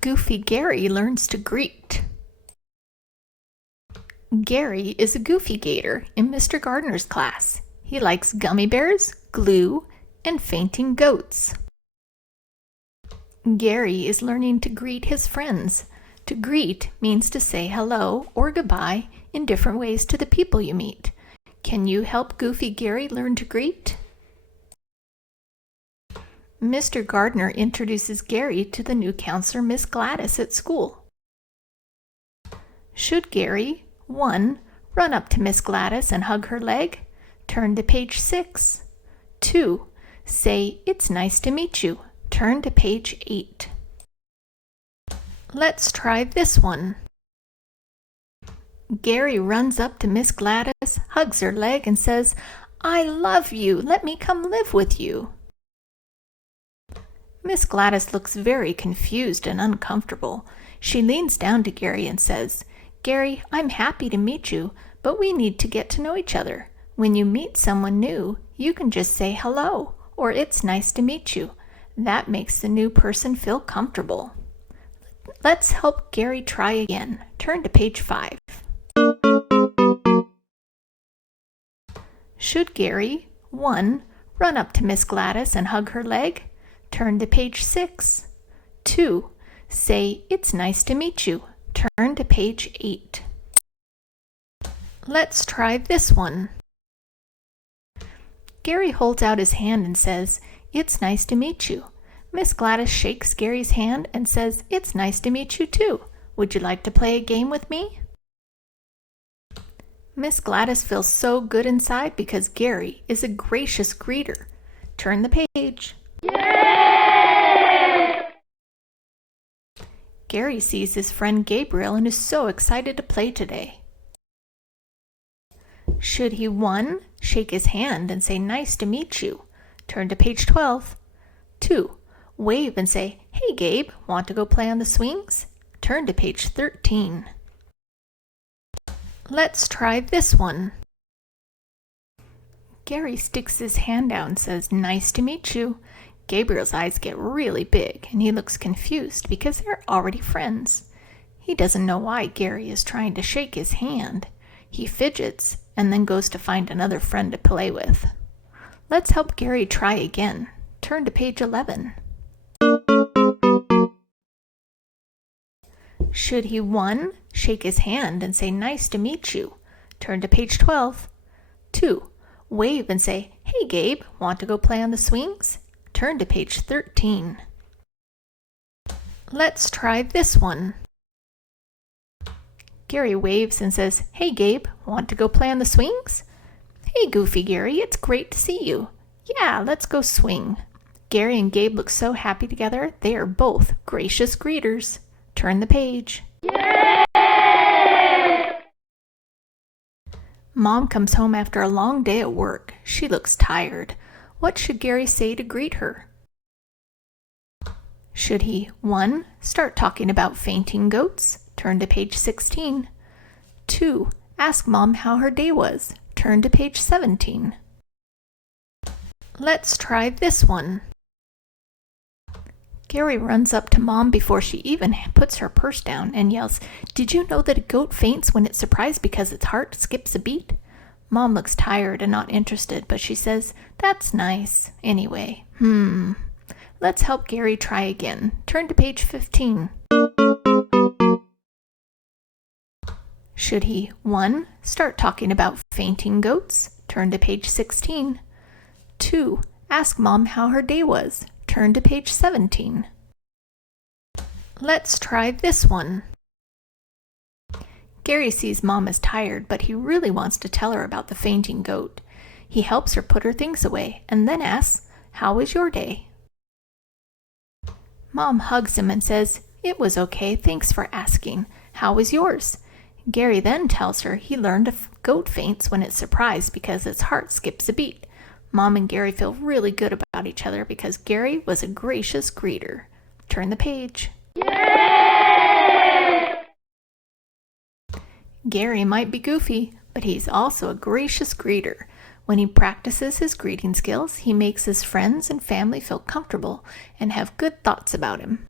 Goofy Gary learns to greet. Gary is a goofy gator in Mr. Gardner's class. He likes gummy bears, glue, and fainting goats. Gary is learning to greet his friends. To greet means to say hello or goodbye in different ways to the people you meet. Can you help Goofy Gary learn to greet? Mr. Gardner introduces Gary to the new counselor, Miss Gladys, at school. Should Gary 1. Run up to Miss Gladys and hug her leg? Turn to page 6. 2. Say, "It's nice to meet you." Turn to page 8. Let's try this one. Gary runs up to Miss Gladys, hugs her leg, and says, "I love you. Let me come live with you." Miss Gladys looks very confused and uncomfortable. She leans down to Gary and says, "Gary, I'm happy to meet you, but we need to get to know each other. When you meet someone new, you can just say hello, or it's nice to meet you. That makes the new person feel comfortable." Let's help Gary try again. Turn to page 5. Should Gary 1. Run up to Miss Gladys and hug her leg? Turn to page 6. 2. Say, "It's nice to meet you." Turn to page 8. Let's try this one. Gary holds out his hand and says, "It's nice to meet you." Miss Gladys shakes Gary's hand and says, "It's nice to meet you too. Would you like to play a game with me?" Miss Gladys feels so good inside because Gary is a gracious greeter. Turn the page. Yay! Gary sees his friend Gabriel and is so excited to play today. Should he 1. Shake his hand and say, "Nice to meet you"? Turn to page 12. 2. Wave and say, "Hey Gabe, want to go play on the swings?" Turn to page 13. Let's try this one. Gary sticks his hand out and says, "Nice to meet you." Gabriel's eyes get really big and he looks confused because they're already friends. He doesn't know why Gary is trying to shake his hand. He fidgets and then goes to find another friend to play with. Let's help Gary try again. Turn to page 11. Should he 1. Shake his hand and say, "Nice to meet you"? Turn to page 12. 2. Wave and say, "Hey Gabe, want to go play on the swings?" Turn to page 13. Let's try this one. Gary waves and says, "Hey Gabe, want to go play on the swings?" "Hey Goofy Gary, it's great to see you." "Yeah, let's go swing." Gary and Gabe look so happy together. They are both gracious greeters. Turn the page. Yay! Mom comes home after a long day at work. She looks tired. What should Gary say to greet her? Should he 1. Start talking about fainting goats? Turn to page 16. 2. Ask Mom how her day was. Turn to page 17. Let's try this one. Gary runs up to Mom before she even puts her purse down and yells, "Did you know that a goat faints when it's surprised because its heart skips a beat?" Mom looks tired and not interested, but she says, "That's nice. Anyway, Let's help Gary try again. Turn to page 15. Should he 1. Start talking about fainting goats? Turn to page 16. 2. Ask Mom how her day was. Turn to page 17. Let's try this one. Gary sees Mom is tired, but he really wants to tell her about the fainting goat. He helps her put her things away and then asks, "How was your day?" Mom hugs him and says, "It was okay, thanks for asking. How was yours?" Gary then tells her he learned a goat faints when it's surprised because its heart skips a beat. Mom and Gary feel really good about each other because Gary was a gracious greeter. Turn the page. Yay! Gary might be goofy, but he's also a gracious greeter. When he practices his greeting skills, he makes his friends and family feel comfortable and have good thoughts about him.